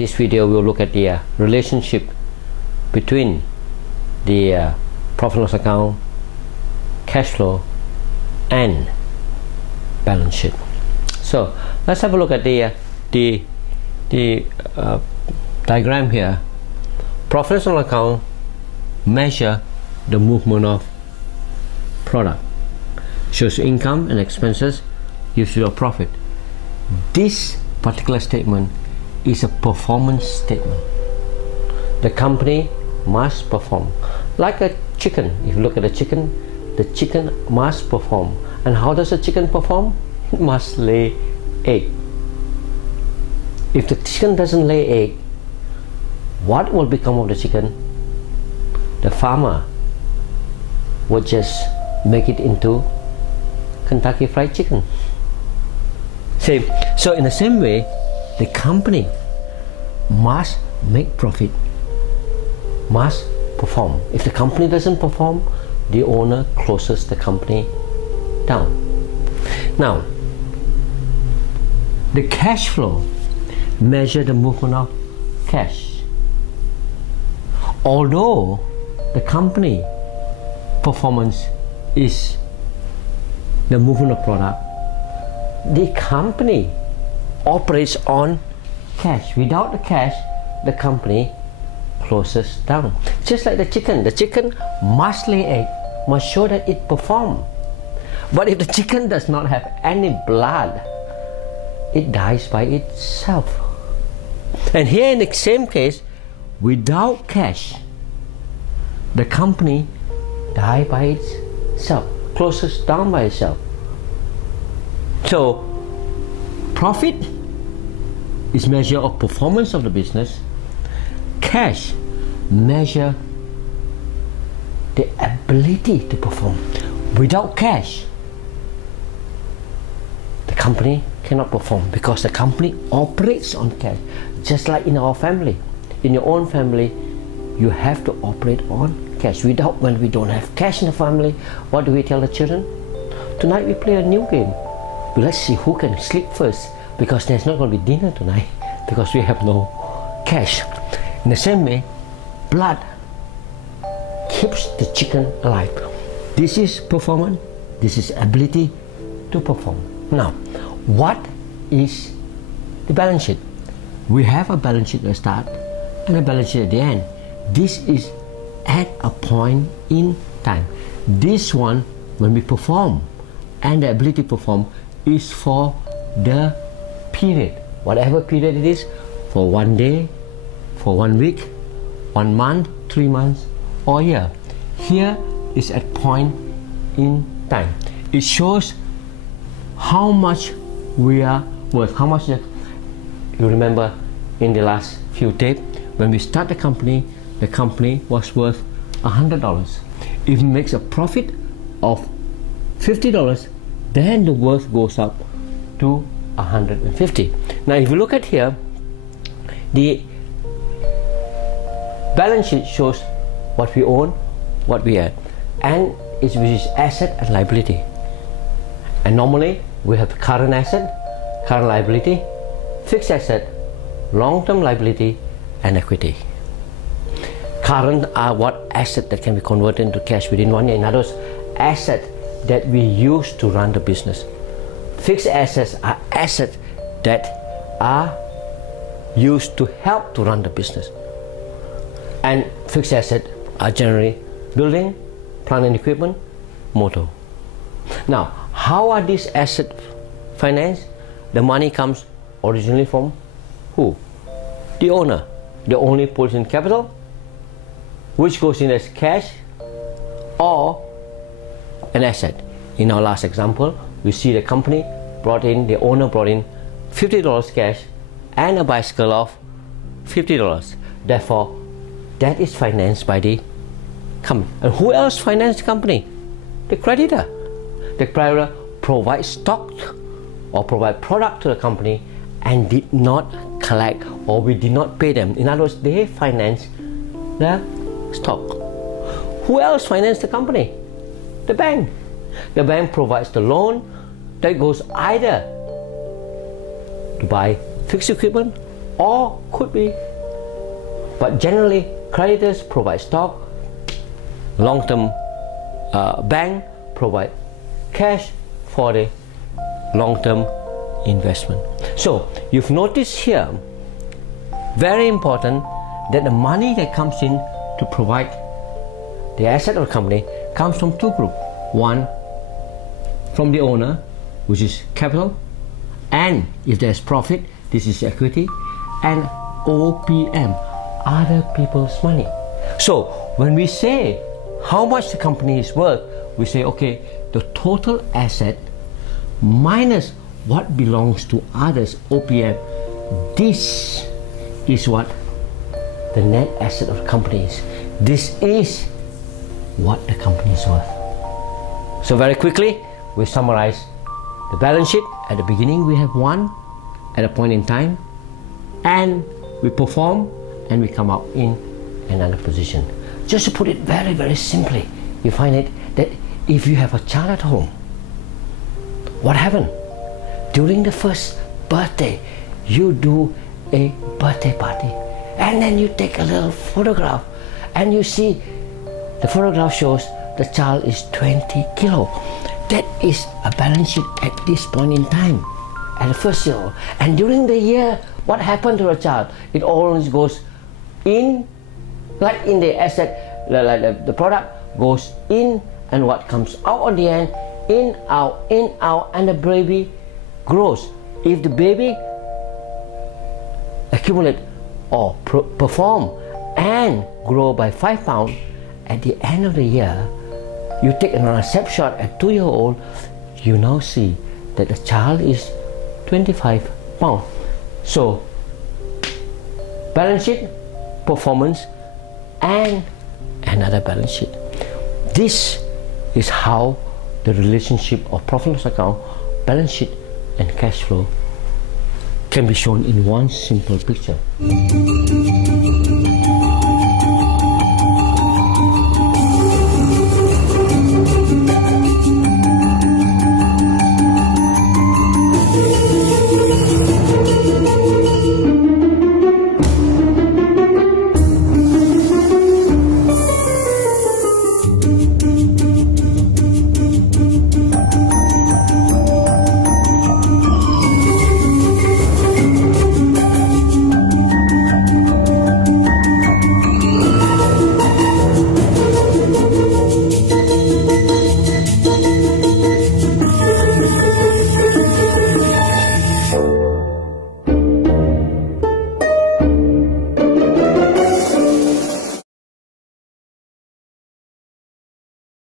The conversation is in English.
This video we'll look at the relationship between the profit and loss account, cash flow, and balance sheet. So let's have a look at the diagram here. Profit and loss account measure the movement of product, shows income and expenses, gives you a profit. This particular statement is a performance statement. The company must perform like a chicken. If you look at the chicken must perform. And how does a chicken perform? It must lay egg. If the chicken doesn't lay egg, what will become of the chicken? The farmer would just make it into Kentucky Fried Chicken. Same. So in the same way, the company must make profit, must perform. If the company doesn't perform, the owner closes the company down. Now, the cash flow measure the movement of cash. Although the company performance is the movement of product, the company operates on cash. Without the cash, the company closes down. Just like the chicken must lay egg, must show that it performs. But if the chicken does not have any blood, it dies by itself. And here in the same case, without cash, the company dies by itself, closes down by itself. So profit is measure of performance of the business. Cash measure the ability to perform. Without cash, the company cannot perform because the company operates on cash. Just like in our family, in your own family, you have to operate on cash. When we don't have cash in the family, what do we tell the children? Tonight we play a new game. Let's see who can sleep first, because there's not going to be dinner tonight because we have no cash. In the same way, blood keeps the chicken alive. This is performance, this is ability to perform. Now, what is the balance sheet? We have a balance sheet at the start and a balance sheet at the end. This is at a point in time. This one, when we perform, and the ability to perform is for the period, whatever period it is, for 1 day, for 1 week, 1 month, 3 months, or year. Here is at point in time. It shows how much we are worth. How much that you remember in the last few tapes, when we start the company was worth $100. If it makes a profit of $50, then the worth goes up to $150. Now if you look at here, the balance sheet shows what we own, what we have, and which is asset and liability. And normally we have current asset, current liability, fixed asset, long-term liability, and equity. Current are what asset that can be converted into cash within 1 year. In other words, asset that we use to run the business. Fixed assets are assets that are used to help to run the business. And fixed assets are generally building, plant and equipment, motor. Now, how are these assets financed? The money comes originally from who? The owner. The owner puts in capital, which goes in as cash, or an asset. In our last example, we see the company the owner brought in $50 cash and a bicycle of $50. Therefore, that is financed by the company. And who else financed the company? The creditor. The creditor provides stock or provide product to the company and did not collect, or we did not pay them. In other words, they financed the stock. Who else financed the company? The bank. The bank provides the loan that goes either to buy fixed equipment or could be, but generally creditors provide stock, long-term bank provide cash for the long-term investment. So you've noticed here, very important, that the money that comes in to provide the asset of the company comes from two groups. One, from the owner, which is capital, and if there's profit, this is equity, and OPM, other people's money. So when we say how much the company is worth, we say, okay, the total asset minus what belongs to others, OPM, this is what the net asset of the company is. This is what the company is worth. So very quickly, we summarize the balance sheet. At the beginning, we have one at a point in time, and we perform and we come out in another position. Just to put it very, very simply, you find it that if you have a child at home, what happened? During the first birthday, you do a birthday party, and then you take a little photograph, and you see the photograph shows the child is 20 kilo. That is a balance sheet at this point in time, at the first year. And during the year, what happened to the child? It always goes in, like in the asset, like the product goes in, and what comes out on the end, in, out, and the baby grows. If the baby accumulate or perform and grow by 5 pounds, at the end of the year, you take another snapshot at 2-year-old, you now see that the child is 25 pounds. So, balance sheet, performance, and another balance sheet. This is how the relationship of profit and loss account, balance sheet, and cash flow can be shown in one simple picture.